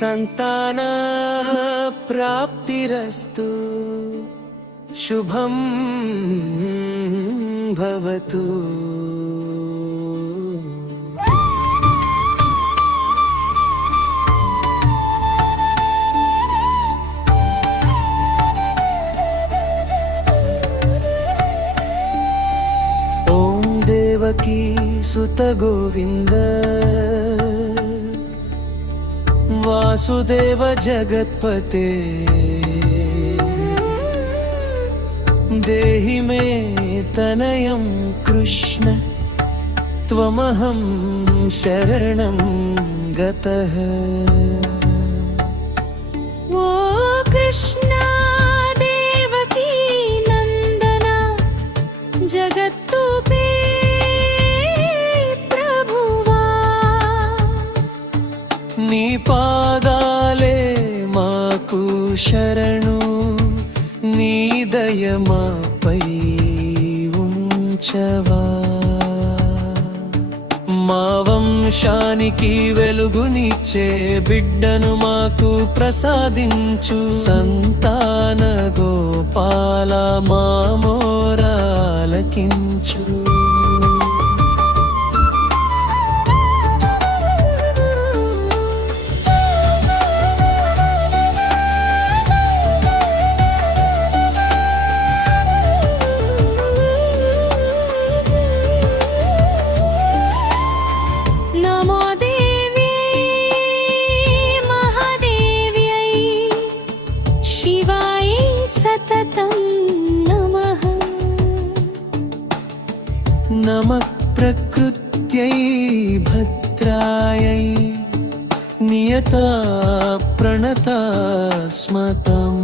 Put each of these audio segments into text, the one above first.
సంతాన ప్రాప్తిరస్తు. శుభం భవతు. ఓం దేవకీ సుత वासुदेव जगतपते। देहि मे तनयं कृष्ण त्वमहं शरणं गतः। ओ कृष्ण! శరణు నీ దయమాపై ఉంచవా? మా వంశానికి వెలుగునిచ్చే బిడ్డను మాకు ప్రసాదించు. సంతాన గోపాల మా नमः प्रकृत्यै भद्रायै नियता प्रणता स्मतम्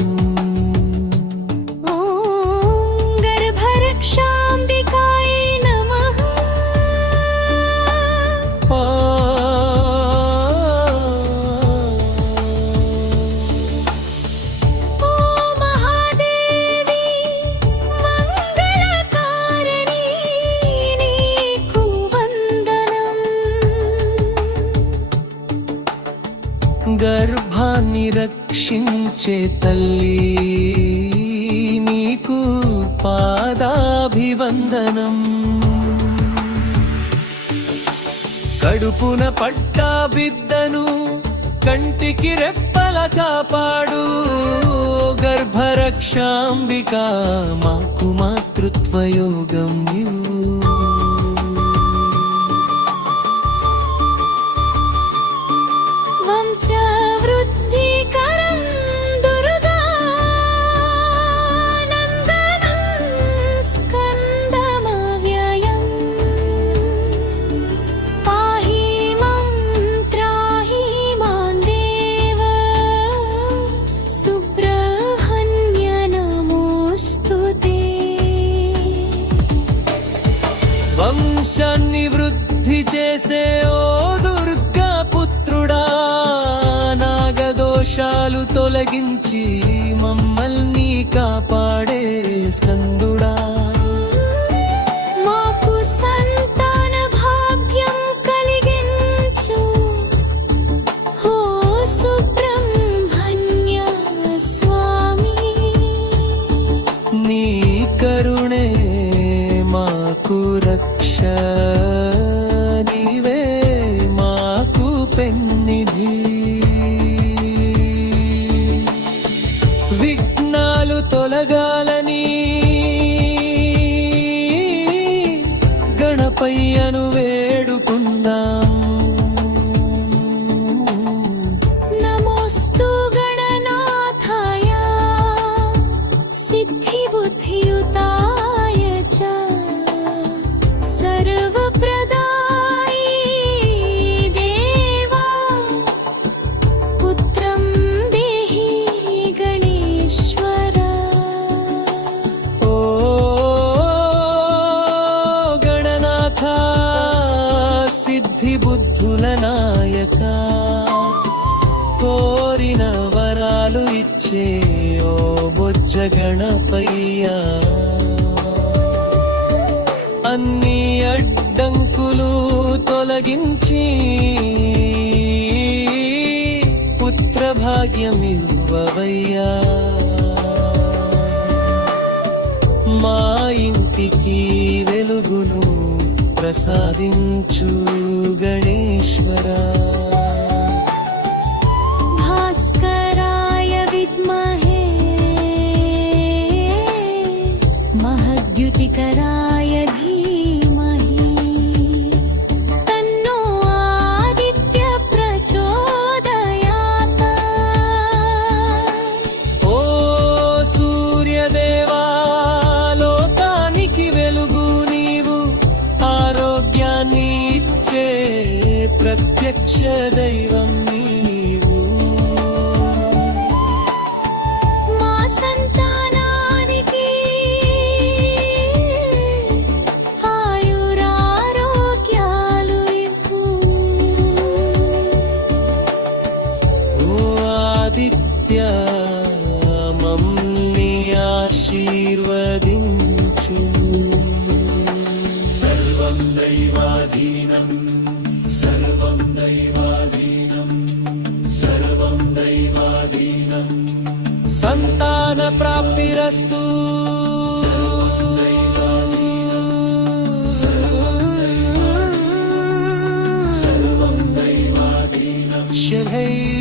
రక్షించే తల్లి నీకు పాదాభివందనం కడుపున పట్టా బిద్దను కంటికి రెప్పల కాపాడు గర్భరక్షాంబిక మాకు మాతృత్వయోగం ఇవ్వు. వంశాన్ని వృద్ధి చేసే ఓ దుర్గా పుత్రుడా. నాగదోషాలు తొలగించి మమ్మల్ని కాపాడే స్కందుడా. మాకు మాకు రక్ష నీవే మాకు పెన్నిధి. విఘ్నాలు తొలగాలని గణపయ్యను వరాలు ఇచ్చే ఓ బొజ్జ గణపయ్యా అన్ని అడ్డంకులు తొలగించి పుత్ర మా ఇంటికి వెలుగును ప్రసాదించు గణేశ్వరా. द्युतिकराय धीमहि तन्नो आदित्य प्रचोदयात् ओ सूर्यदेवा लोकानिकि वेलुगु नीवु आरोग्यान्नि इच्चे प्रत्यक्ष दैवम् ఆదిత్య మమ్ని ఆశీర్వదించు. సర్వం దైవాధీనం సర్వం దైవాధీనం సర్వం దైవాధీనం. సంతాన ప్రాప్తిరస్తు should hate